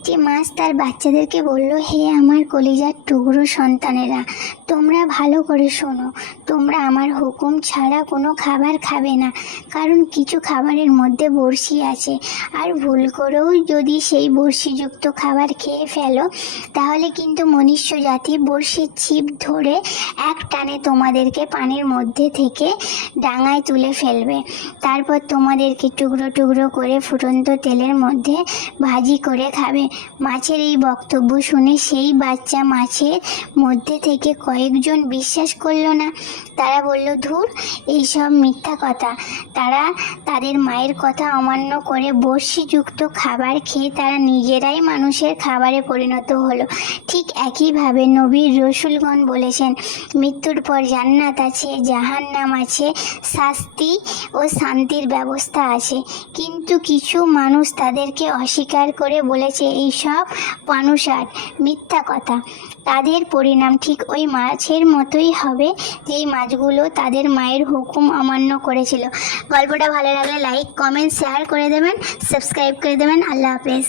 একটি মাছ তার বাচ্চাদেরকে বলল, হে আমার কলিজার টুকরো সন্তানেরা, তোমরা ভালো করে শোনো। তোমরা আমার হুকুম ছাড়া কোনো খাবার খাবে না, কারণ কিছু খাবারের মধ্যে বড়শি আছে, আর ভুল করেও যদি সেই বড়শিযুক্ত খাবার খেয়ে ফেলো তাহলে কিন্তু মনুষ্য জাতি বড়শির ছিপ ধরে এক টানে তোমাদেরকে পানির মধ্যে থেকে ডাঙায় তুলে ফেলবে। তারপর তোমাদেরকে টুকরো টুকরো করে ফুটন্ত তেলের মধ্যে ভাজি করে খাবে। মাছের এই বক্তব্য শুনে সেই বাচ্চা মাছের মধ্যে থেকে কয়েকজন বিশ্বাস করলো না। তারা বলল, ধুর, এইসব মিথ্যা কথা। তারা তাদের মায়ের কথা অমান্য করে বড়শিযুক্ত খাবার খেয়ে তারা নিজেরাই মানুষের খাবারে পরিণত হলো। ঠিক একইভাবে নবীর রসুলগণ বলেছেন, মৃত্যুর পর জান্নাত আছে, জাহান্নাম আছে, শাস্তি ও শান্তির ব্যবস্থা আছে। কিন্তু কিছু মানুষ তাদেরকে অস্বীকার করে বলেছে এইসব পানুসার মিথ্যা কথা। তাদের পরিণাম ঠিক ওই মাছের মতোই হবে যেই মাছগুলো তাদের মায়ের হুকুম অমান্য করেছিল। গল্পটা ভালো লাগলে লাইক, কমেন্ট, শেয়ার করে দেবেন, সাবস্ক্রাইব করে দেবেন। আল্লাহ হাফেজ।